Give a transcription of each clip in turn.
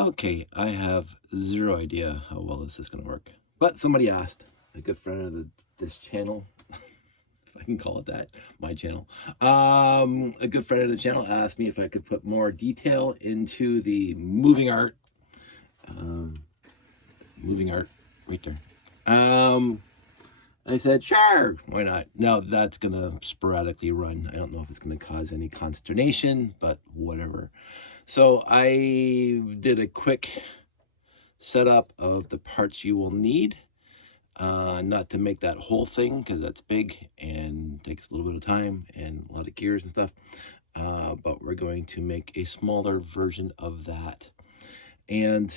Okay, I have zero idea how well this is going to work. But somebody asked, a good friend of this channel, if I can call it that, my channel. A good friend of the channel asked me if I could put more detail into the moving art. Moving art right there. I said, sure, why not? Now that's going to sporadically run. I don't know if it's going to cause any consternation, but whatever. So I did a quick setup of the parts you will need. Not to make that whole thing because that's big and takes a little bit of time and a lot of gears and stuff. But we're going to make a smaller version of that. And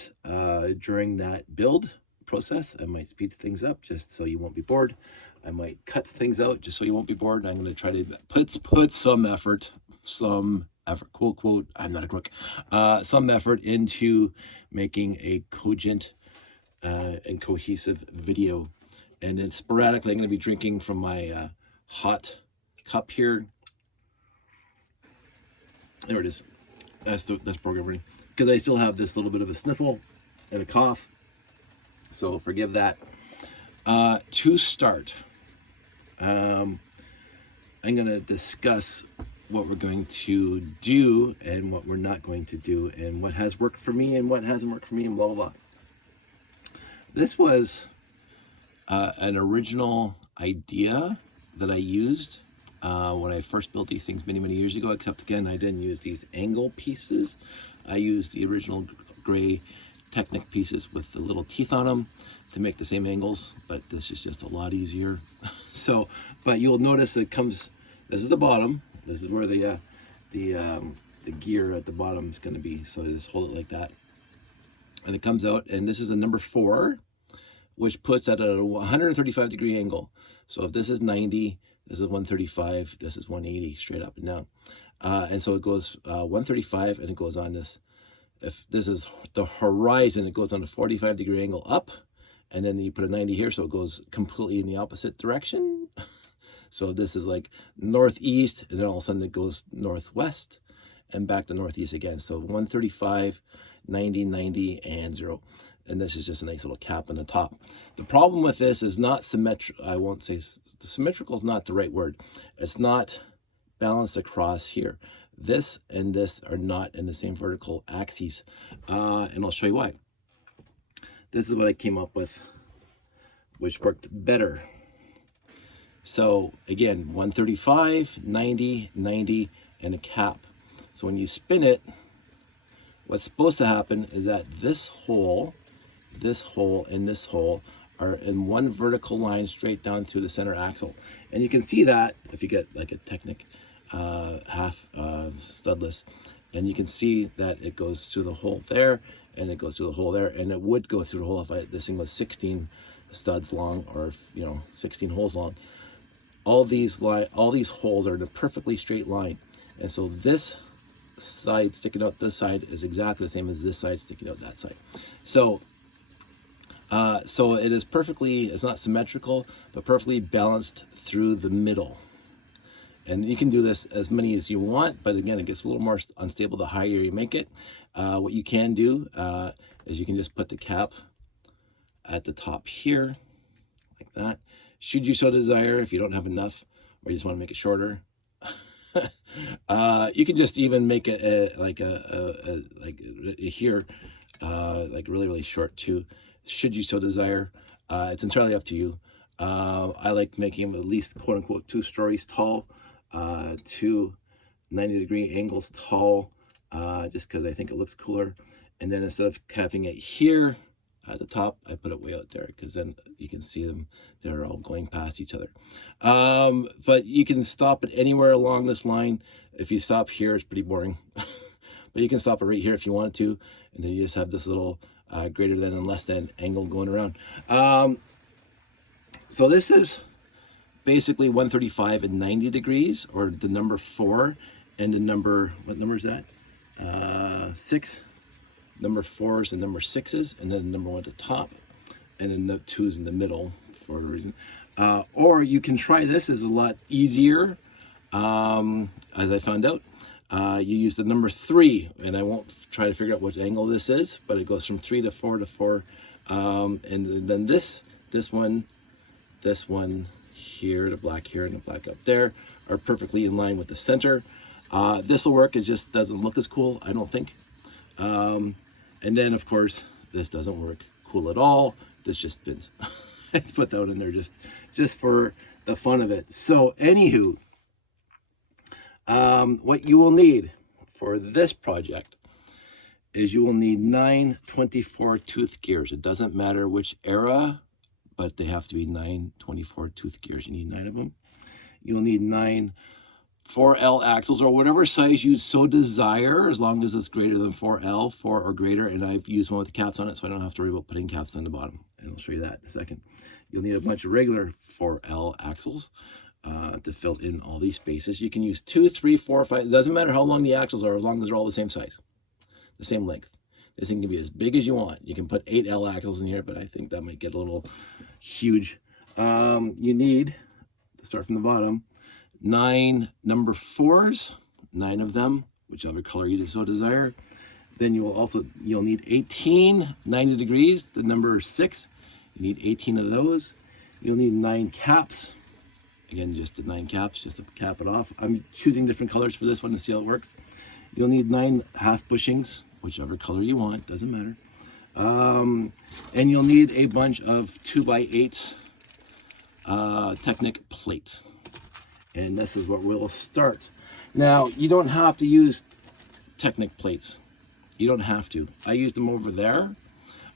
during that build process, I might speed things up just so you won't be bored. I might cut things out just so you won't be bored. I'm going to try to put some effort, quote, quote, I'm not a crook, some effort into making a cogent and cohesive video. And then sporadically, I'm going to be drinking from my hot cup here. There it is. That's program ready. Because I still have this little bit of a sniffle and a cough, so forgive that. To start, I'm going to discuss what we're going to do and what we're not going to do, and what has worked for me and what hasn't worked for me, and blah, blah, blah. This was an original idea that I used when I first built these things many, many years ago, except again, I didn't use these angle pieces. I used the original gray Technic pieces with the little teeth on them to make the same angles, but this is just a lot easier. So, but you'll notice it comes, this is the bottom, this is where the gear at the bottom is going to be, so just hold it like that. And it comes out, and this is a number 4, which puts at a 135 degree angle. So if this is 90, this is 135, this is 180, straight up and down. And so it goes 135, and it goes on this. If this is the horizon, it goes on a 45 degree angle up, and then you put a 90 here, so it goes completely in the opposite direction. So this is like northeast, and then all of a sudden it goes northwest and back to northeast again. So 135, 90, 90, and 0. And this is just a nice little cap on the top. The problem with this is not symmetrical. I won't say symmetrical is not the right word. It's not balanced across here. This and this are not in the same vertical axes, and I'll show you why. This is what I came up with, which worked better. So again, 135, 90, 90, and a cap. So when you spin it, what's supposed to happen is that this hole, and this hole are in one vertical line straight down through the center axle. And you can see that if you get like a Technic half studless, and you can see that it goes through the hole there, and it goes through the hole there, and it would go through the hole if this thing was 16 studs long, or 16 holes long. All these holes are in a perfectly straight line, and so this side sticking out this side is exactly the same as this side sticking out that side. So so it is perfectly, it's not symmetrical, but perfectly balanced through the middle. And you can do this as many as you want, but again, it gets a little more unstable the higher you make it. What you can do is you can just put the cap at the top here, like that. Should you so desire, if you don't have enough, or you just want to make it shorter, you can just even make it like here, like really, really short too, should you so desire. It's entirely up to you. I like making them at least, quote unquote, 2 stories tall. 2 90 degree angles tall, just because I think it looks cooler. And then instead of having it here at the top, I put it way out there, because then you can see them, they're all going past each other. But you can stop it anywhere along this line. If you stop here, it's pretty boring. But you can stop it right here if you wanted to, and then you just have this little greater than and less than angle going around. So this is basically 135 and 90 degrees, or the number 4 and the number, what number is that? 6. Number 4s and number 6s, and then the number 1 at the top, and then the 2s in the middle for a reason. Or you can try this, is a lot easier, as I found out. you use the number 3, and I won't try to figure out what angle this is, but it goes from 3 to 4 to 4. And then this one here, the black here and the black up there are perfectly in line with the center. This will work, it just doesn't look as cool, I don't think. And then of course, this doesn't work cool at all. This just spins. I put that in there just for the fun of it. So anywho, what you will need for this project is you will need 9 24 tooth gears. It doesn't matter which era, but they have to be 9 24 tooth gears. You need 9 of them. You'll need 9 4L axles, or whatever size you so desire, as long as it's greater than 4L, 4 or greater. And I've used one with caps on it, so I don't have to worry about putting caps on the bottom. And I'll show you that in a second. You'll need a bunch of regular 4L axles to fill in all these spaces. You can use 2, 3, 4, 5. It doesn't matter how long the axles are, as long as they're all the same size, the same length. This thing can be as big as you want. You can put 8L axles in here, but I think that might get a little huge. You need, to start from the bottom, 9 number 4s, 9 of them, whichever color you so desire. Then you'll need 18 90 degrees, the number 6. You need 18 of those. You'll need 9 caps. Again, just the 9 caps, just to cap it off. I'm choosing different colors for this one to see how it works. You'll need 9 half bushings, whichever color you want, doesn't matter. And you'll need a bunch of 2x8 Technic plates. And this is what we'll start. Now, you don't have to use Technic plates. You don't have to. I use them over there.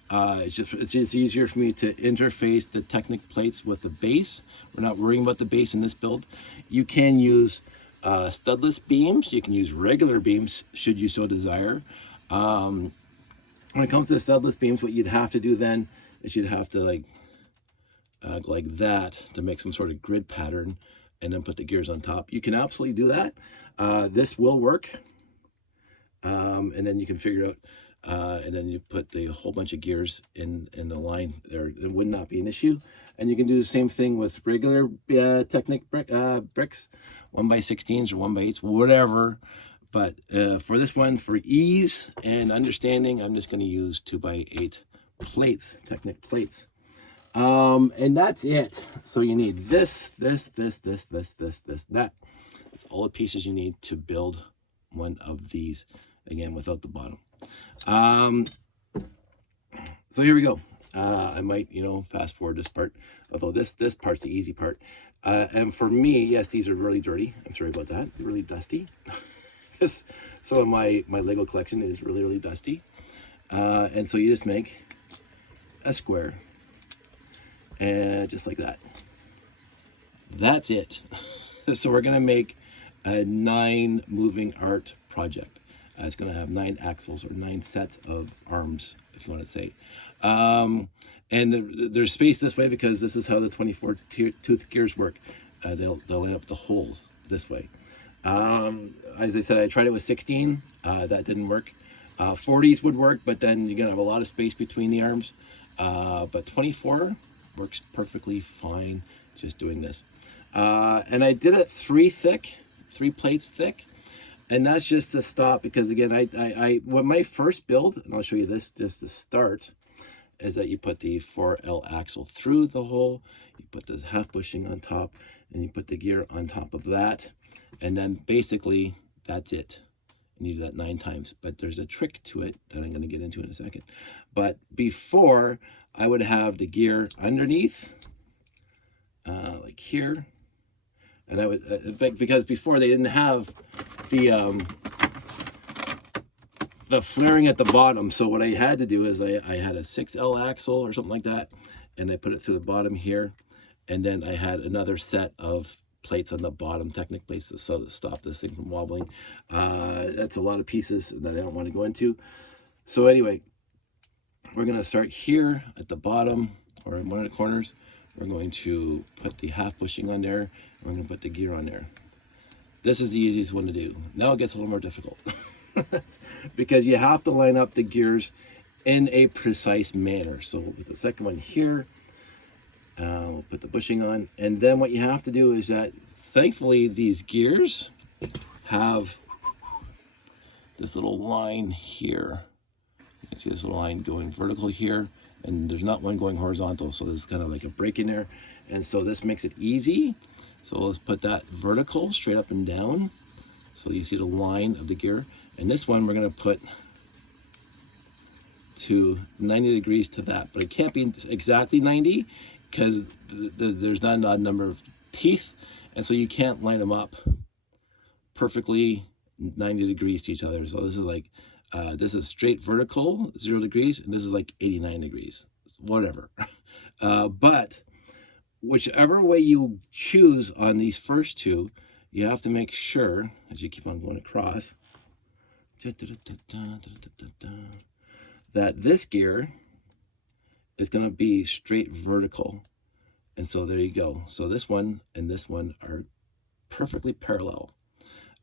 It's just easier for me to interface the Technic plates with the base. We're not worrying about the base in this build. You can use studless beams. You can use regular beams, should you so desire. When it comes to the studless beams, what you'd have to do then is you'd have to like that to make some sort of grid pattern, and then put the gears on top. You can absolutely do that. This will work. And then you can figure out, and then you put the whole bunch of gears in the line there. It would not be an issue. And you can do the same thing with regular Technic bricks, 1x16s or 1x8s, whatever. But for this one, for ease and understanding, I'm just going to use 2x8 plates, Technic plates. And that's it. So you need this, that. That's all the pieces you need to build one of these, again, without the bottom. So here we go. I might, fast forward this part, although this part's the easy part. And for me, yes, these are really dirty. I'm sorry about that. They're really dusty. Some of my Lego collection is really, really dusty. And so you just make a square. And just like that. That's it. So we're going to make a 9 moving art project. It's going to have 9 axles, or 9 sets of arms, if you want to say. And there's space this way because this is how the 24 tooth gears work. They'll line up the holes this way. As I said, I tried it with 16. That didn't work. 40s would work, but then you're going to have a lot of space between the arms. But 24 works perfectly fine just doing this. And I did it 3 plates thick. And that's just to stop, because again, when my first build, and I'll show you this just to start, is that you put the 4L axle through the hole, you put the half bushing on top, and you put the gear on top of that. And then basically that's it. And you do that 9 times, but there's a trick to it that I'm going to get into in a second. But before, I would have the gear underneath, like here, and I would, because before they didn't have the flaring at the bottom. So what I had to do is I had a 6L axle or something like that, and I put it to the bottom here, and then I had another set of plates on the bottom, Technic plates, to stop this thing from wobbling. That's a lot of pieces that I don't want to go into. So anyway, we're going to start here at the bottom, or in one of the corners. We're going to put the half bushing on there, and we're going to put the gear on there. This is the easiest one to do. Now it gets a little more difficult because you have to line up the gears in a precise manner. So with the second one here, we'll put the bushing on, and then what you have to do is that, thankfully, these gears have this little line here. You can see this little line going vertical here, and there's not one going horizontal, so there's kind of like a break in there. And so this makes it easy. So let's put that vertical straight up and down. So you see the line of the gear. And this one we're gonna put to 90 degrees to that, but it can't be exactly 90 because there's not an odd number of teeth, and so you can't line them up perfectly 90 degrees to each other. So this is like, this is straight vertical, 0 degrees, and this is like 89 degrees, whatever. But whichever way you choose on these first two, you have to make sure, as you keep on going across, that this gear is going to be straight vertical. And so there you go. So this one and this one are perfectly parallel,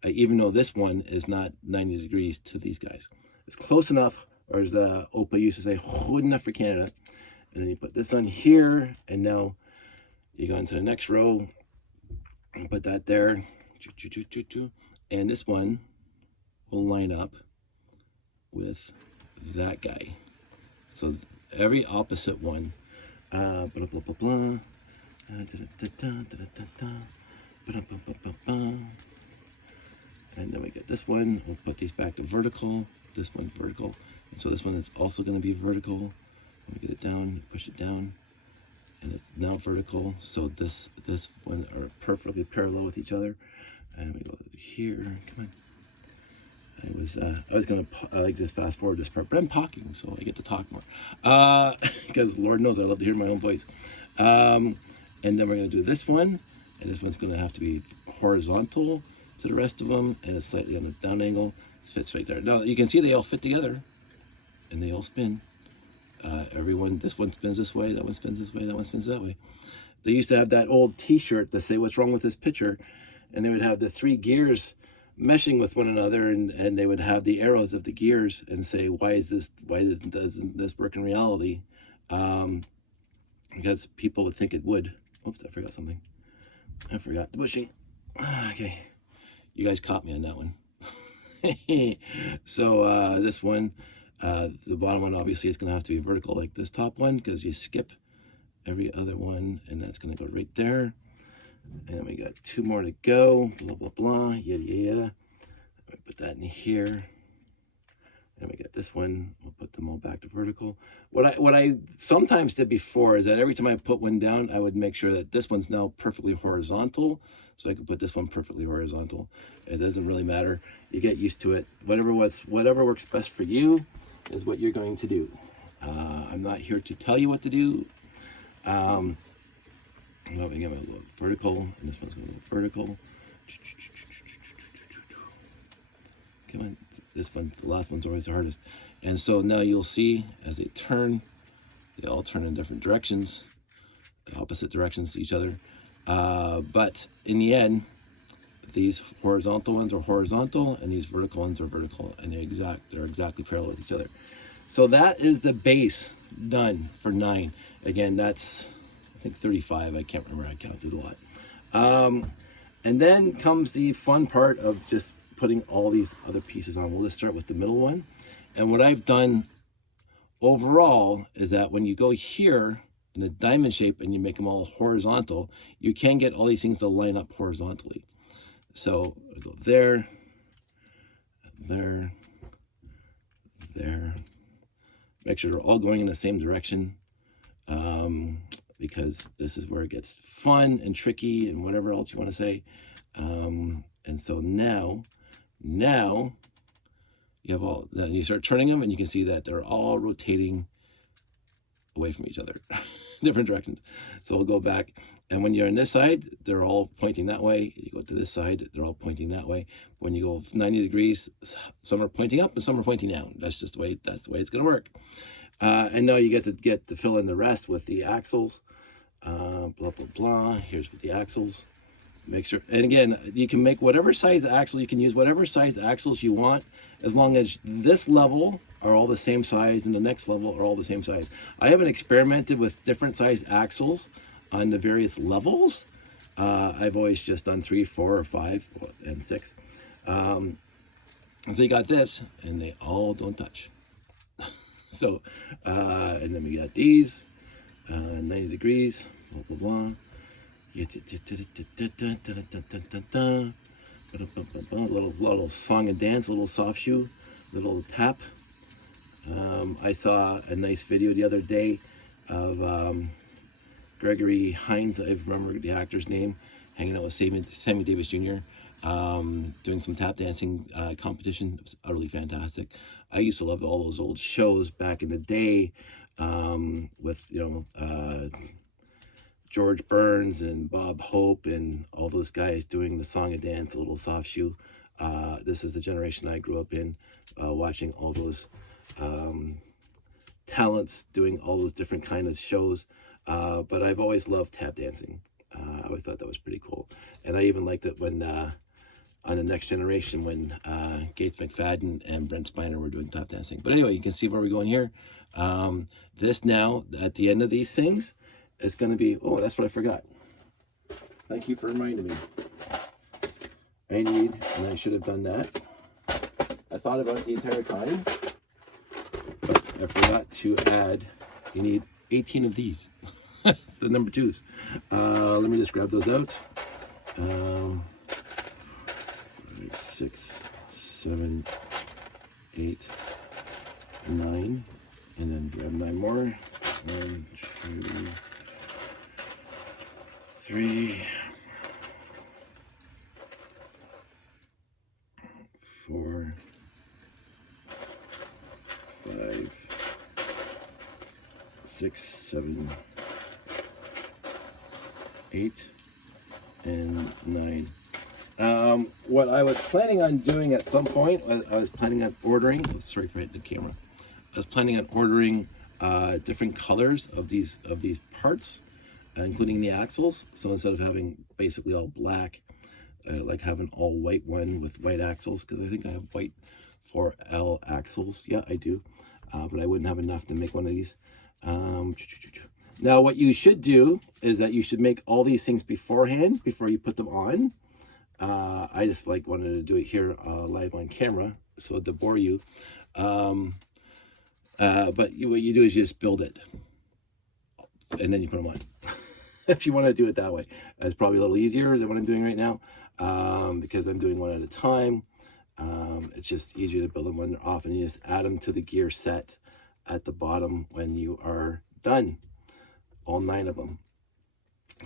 even though this one is not 90 degrees to these guys. It's close enough, or as Opa used to say, good enough for Canada. And then you put this on here, and now you go into the next row and put that there. And this one will line up with that guy. So every opposite one. And then we get this one. We'll put these back to vertical. This one's vertical. And so this one is also going to be vertical. We get it down, push it down, and it's now vertical. So this one are perfectly parallel with each other. And we go here. Come on. I was gonna like just fast forward this part, but I'm talking, so I get to talk more. Because Lord knows I love to hear my own voice. And then we're gonna do this one, and this one's gonna have to be horizontal to the rest of them, and it's slightly on a down angle. It fits right there. Now you can see they all fit together, and they all spin. This one spins this way, that one spins this way, that one spins that way. They used to have that old T-shirt that say "What's wrong with this picture," and they would have the 3 gears meshing with one another, and they would have the arrows of the gears and say, why doesn't this work in reality? Because people would think it would. Oops, I forgot something. I forgot the bushing. Okay, you guys caught me on that one. So this one, the bottom one obviously is going to have to be vertical like this top one, because you skip every other one, and that's going to go right there. And we got 2 more to go, blah, blah, blah, yada, yada. We put that in here. And we got this one. We'll put them all back to vertical. What I sometimes did before is that every time I put one down, I would make sure that this one's now perfectly horizontal. So I could put this one perfectly horizontal. It doesn't really matter. You get used to it. Whatever works best for you is what you're going to do. I'm not here to tell you what to do. Well, we go vertical, and this one's going to go vertical. Come on, this one, the last one's always the hardest. And so now you'll see as they turn, they all turn in different directions, opposite directions to each other. But in the end, these horizontal ones are horizontal, and these vertical ones are vertical, and they're exactly parallel with each other. So that is the base done for 9. Again, that's, I think 35, I can't remember, I counted a lot. And then comes the fun part of just putting all these other pieces on. We'll just start with the middle one. And what I've done overall is that when you go here in a diamond shape and you make them all horizontal, you can get all these things to line up horizontally. So I go there, there, there. Make sure they're all going in the same direction. Because this is where it gets fun and tricky and whatever else you want to say. And so now you have all, then you start turning them and you can see that they're all rotating away from each other, different directions. So we'll go back, and when you're on this side, they're all pointing that way. You go to this side, they're all pointing that way. When you go 90 degrees, some are pointing up and some are pointing down. That's just the way it's going to work. And now you get to fill in the rest with the axles. Blah, blah, blah. Here's with the axles. Make sure, and again, you can make whatever size axle, you can use whatever size axles you want, as long as this level are all the same size and the next level are all the same size. I haven't experimented with different size axles on the various levels. I've always just done 3, 4, or 5, and 6. And so you got this, and they all don't touch. So, and then we got these, 90 degrees, blah, blah, blah. Little song and dance, little soft shoe, little tap. I saw a nice video the other day of Gregory Hines, I remember the actor's name, hanging out with Sammy Davis Jr., doing some tap dancing competition. It was utterly fantastic. I used to love all those old shows back in the day, with, you know, George Burns and Bob Hope and all those guys doing the song and dance, a little soft shoe. This is the generation I grew up in, watching all those talents doing all those different kind of shows. But I've always loved tap dancing. I always thought that was pretty cool. And I even liked it when, on the Next Generation, when Gates McFadden and Brent Spiner were doing tap dancing. But anyway, you can see where we're going here. This now, at the end of these things, it's going to be, oh, that's what I forgot. Thank you for reminding me. I need, and I should have done that. I thought about it the entire time, but I forgot to add, you need 18 of these, the number 2s. Let me just grab those out. 5, 6, 7, 8, 9, and then grab 9 more. 1, 2, 3, 4, 5, 6, 7, 8, and 9. What I was planning on doing at some point, I was planning on ordering, sorry for hitting the camera. I was planning on ordering different colors of these parts, including the axles. So instead of having basically all black, like have an all white one with white axles, because I think I have white 4L axles. Yeah, I do. But I wouldn't have enough to make one of these. Now, what you should do is that you should make all these things beforehand, before you put them on. I just wanted to do it here live on camera, so to bore you. But what you do is you just build it, and then you put them on. If you want to do it that way, it's probably a little easier than what I'm doing right now, because I'm doing one at a time. It's just easier to build them when they're off, and you just add them to the gear set at the bottom when you are done, all 9 of them.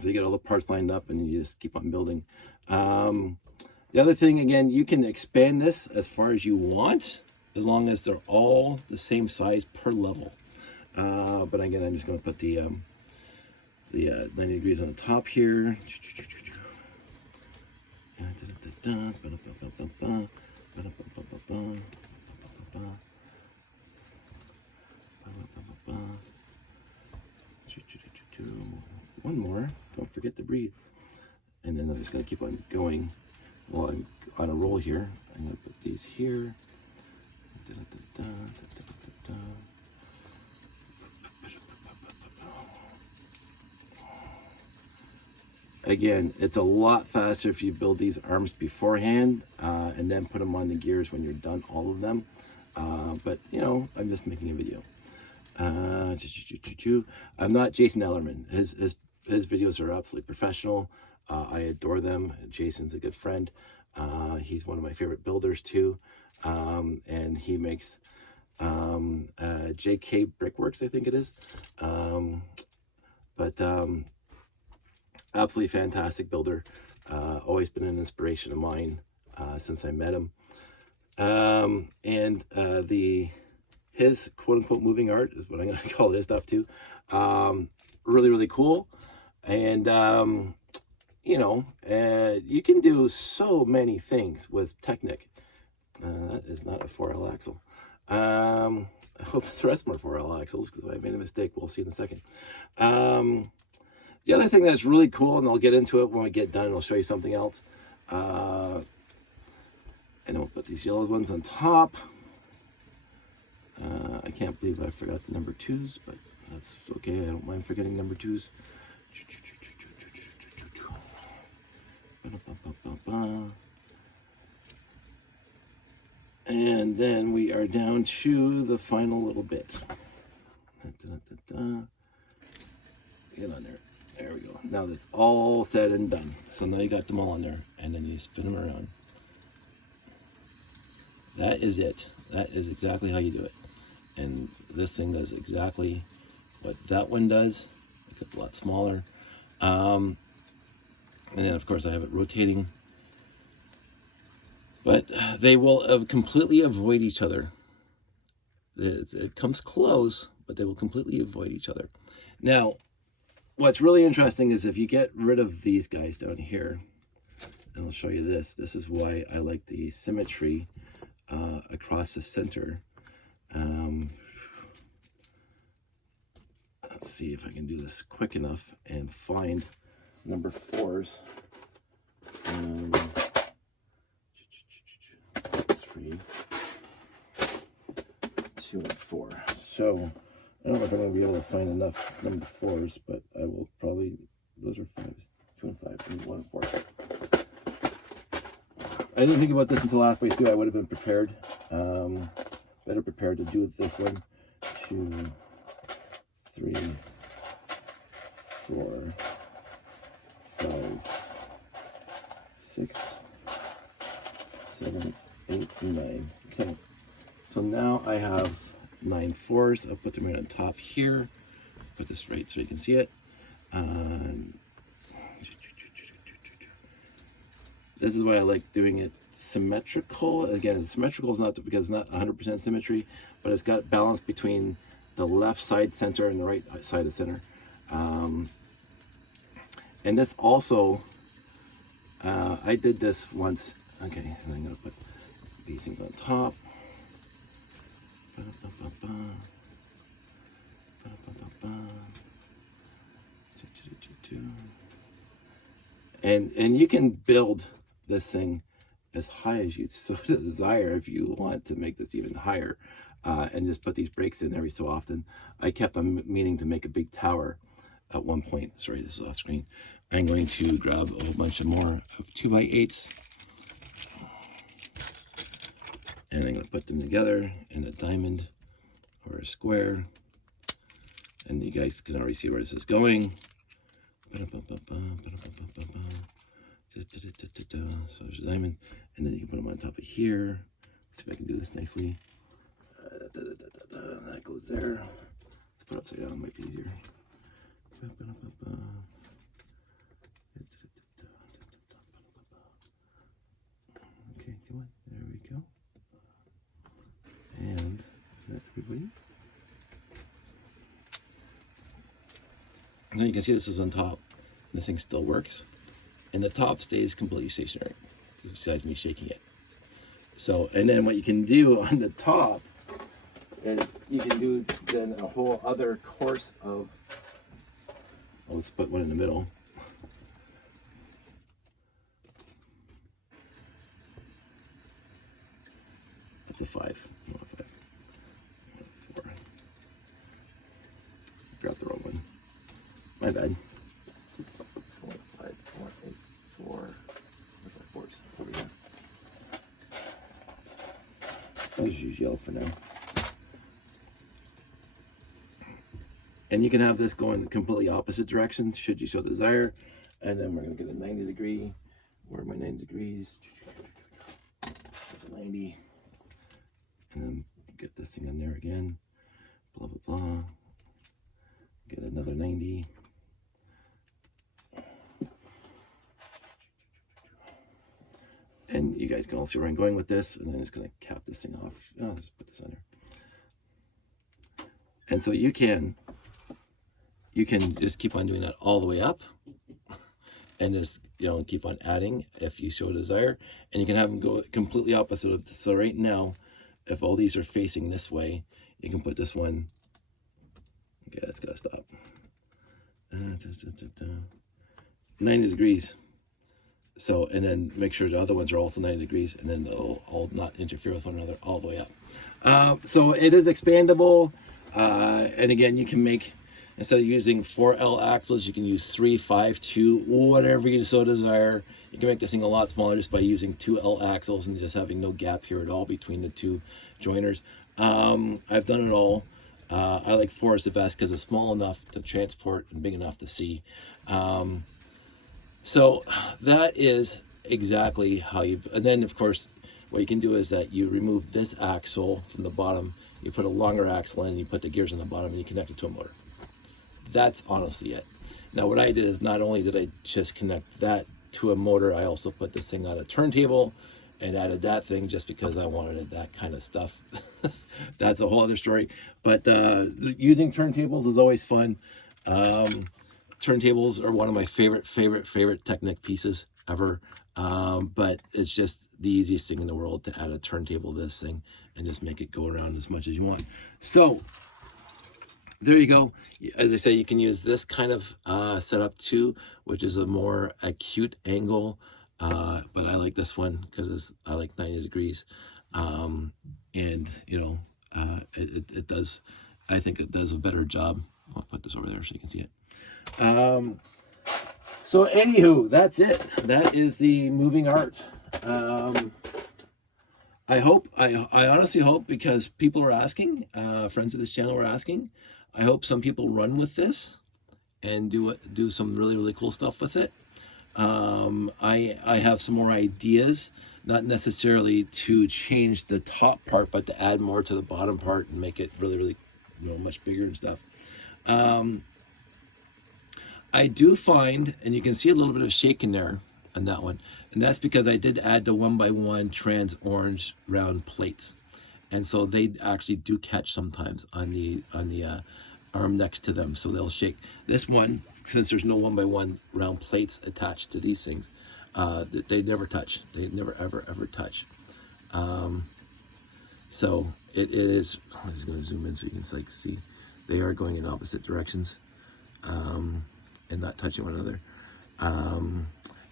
So you get all the parts lined up, and you just keep on building. The other thing, again, you can expand this as far as you want, as long as they're all the same size per level. But again, I'm just going to put the 90 degrees on the top here. One more, don't forget to breathe. And then I'm just going to keep on going while I'm on a roll here. I'm going to put these here. Again, it's a lot faster if you build these arms beforehand and then put them on the gears when you're done all of them. But, you know, I'm just making a video. I'm not Jason Ellerman. His videos are absolutely professional. I adore them. Jason's a good friend. He's one of my favorite builders too. And he makes JK Brickworks, I think it is. Absolutely fantastic builder. Always been an inspiration of mine since I met him. His quote-unquote moving art is what I'm going to call this stuff too. Really, really cool. And, you know, you can do so many things with Technic. That is not a 4L axle. I hope the rest more 4L axles, because if I made a mistake, we'll see in a second. The other thing that's really cool, and I'll get into it when I get done, and I'll show you something else. And then we'll put these yellow ones on top. I can't believe I forgot the number 2s, but that's okay. I don't mind forgetting number 2s. And then we are down to the final little bit. Get on there. There we go. Now that's all said and done. So now you got them all on there, and then you spin them around. That is it. That is exactly how you do it. And this thing does exactly what that one does. It's a lot smaller. And then of course I have it rotating. But they will completely avoid each other. It comes close, but they will completely avoid each other. Now, what's really interesting is if you get rid of these guys down here, and I'll show you this. This is why I like the symmetry across the center. Let's see if I can do this quick enough and find number 4s. 3, 2, and 4. So I don't know if I'm going to be able to find enough number 4s, but I will probably. Those are 5s, 2 and 5. I need 1 and 4. I didn't think about this until halfway through. I would have been prepared, better prepared to do it this way. 2, 3, 4, 5, 6, 7, 8, and 9. Okay, so now I have 9 4s. I'll put them right on top here. Put this right so you can see it. This is why I like doing it symmetrical. Again, symmetrical is not because it's not 100% symmetry, but it's got balance between the left side center and the right side of center. And this also, I did this once. Okay, so I'm gonna put these things on top. And you can build this thing as high as you so desire if you want to make this even higher, and just put these breaks in every so often. I kept on meaning to make a big tower at one point. Sorry, this is off screen. I'm going to grab a whole bunch of more of 2x8s, and I'm going to put them together in a diamond or a square, and you guys can already see where this is going. So there's a diamond, and then you can put them on top of here. See if I can do this nicely. That goes there. Let's put it upside down, might be easier. Okay, come on, there we go. And is that everybody? Now you can see this is on top. The thing still works, and the top stays completely stationary besides me shaking it. So, and then what you can do on the top is you can do then a whole other course of, let's put one in the middle. That's a 5, not a 5. 4. Grabbed the wrong one. My bad. 4, 5, 4, 8, 4. Where's my 4s? Over here. I'll just use yellow for now. And you can have this go in completely opposite directions should you so desire. And then we're going to get a 90 degree. Where are my 90 degrees? There's a 90. And then get this thing on there again. Blah, blah, blah. Get another 90. And you guys can all see where I'm going with this. And I'm just going to cap this thing off. Oh, let's put this on there. And so you can just keep on doing that all the way up, and just, you know, keep on adding if you so desire. And you can have them go completely opposite of this. So right now, if all these are facing this way, you can put this one. Okay, that's gotta stop. 90 degrees. So, and then make sure the other ones are also 90 degrees, and then they'll all not interfere with one another all the way up. So it is expandable. And again, you can make, instead of using 4L axles, you can use 3, 5, 2, whatever you so desire. You can make this thing a lot smaller just by using 2 L axles and just having no gap here at all between the 2 joiners. I've done it all. I like 4 is the best because it's small enough to transport and big enough to see. So that is exactly how and then of course what you can do is that you remove this axle from the bottom, you put a longer axle in, you put the gears on the bottom, and you connect it to a motor. That's honestly it. Now what I did is not only did I just connect that to a motor, I also put this thing on a turntable and added that thing just because I wanted that kind of stuff. That's a whole other story. But using turntables is always fun. Turntables are one of my favorite Technic pieces ever. But it's just the easiest thing in the world to add a turntable to this thing and just make it go around as much as you want. So there you go. As I say, you can use this kind of setup too, which is a more acute angle. But I like this one because I like 90 degrees. And you know, it does, I think it does a better job. I'll put this over there so you can see it. So anywho, that's it. That is the moving art. I honestly hope, because people are asking, friends of this channel are asking, I hope some people run with this and do some really cool stuff with it. I have some more ideas, not necessarily to change the top part, but to add more to the bottom part and make it really, you know, much bigger and stuff. I do find, and you can see a little bit of shake in there on that one, and that's because I did add the 1x1 trans orange round plates, and so they actually do catch sometimes on the arm next to them, so they'll shake. This one, since there's no 1x1 round plates attached to these things, they never touch. They never ever touch. So it is. I'm just going to zoom in so you can like see. They are going in opposite directions. And not touching one another, and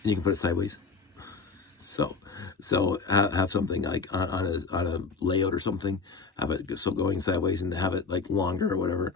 you can put it sideways. So have something like on a layout or something. Have it so going sideways and have it like longer or whatever.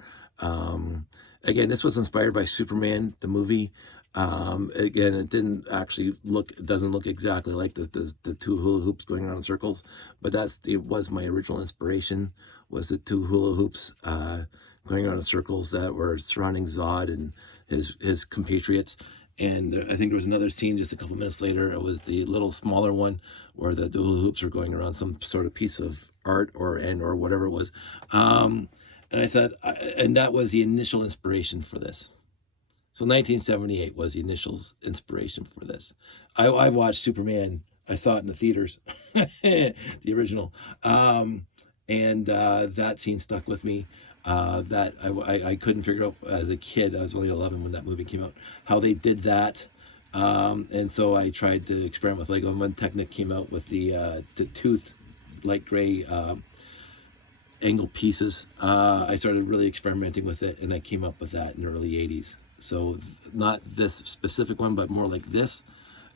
Again, this was inspired by Superman the movie. Again, it didn't actually look. It doesn't look exactly like the 2 hula hoops going around in circles, but it was my original inspiration. Was the 2 hula hoops going around in circles that were surrounding Zod and his compatriots. And I think there was another scene just a couple minutes later. It was the little smaller one where the hula hoops were going around some sort of piece of art or whatever it was. And I thought, and that was the initial inspiration for this. So 1978 was the initial inspiration for this. I've watched Superman. I saw it in the theaters, the original. And that scene stuck with me. That I couldn't figure out as a kid. I was only 11 when that movie came out, how they did that. And so I tried to experiment with Lego. And when Technic came out with the tooth light gray angle pieces, I started really experimenting with it, and I came up with that in the early 80s. So not this specific one, but more like this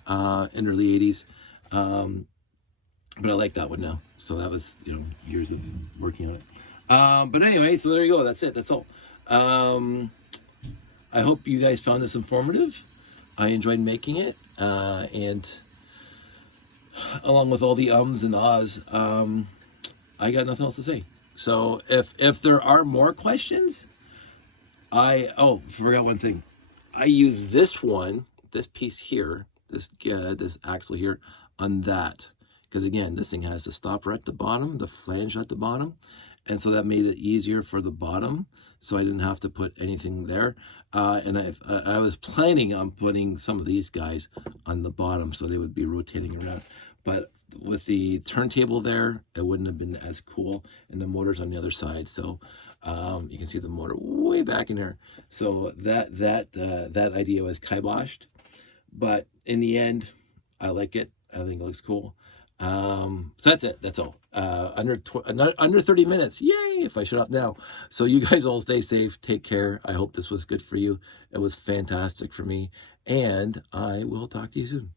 in the early 80s. But I like that one now. So that was, you know, years of working on it. But anyway, so there you go. That's it. That's all. I hope you guys found this informative. I enjoyed making it. And along with all the ums and ahs, I got nothing else to say. So if there are more questions, forgot one thing. I use this piece here, this axle here on that. Because again, this thing has the stopper at the bottom, the flange at the bottom. And so that made it easier for the bottom, so I didn't have to put anything there. And I was planning on putting some of these guys on the bottom so they would be rotating around. But with the turntable there, it wouldn't have been as cool. And the motor's on the other side, so you can see the motor way back in here. So that idea was kiboshed. But in the end, I like it. I think it looks cool. So that's it. That's all. Under 30 minutes. Yay! If I shut up now. So you guys all stay safe. Take care. I hope this was good for you. It was fantastic for me. And I will talk to you soon.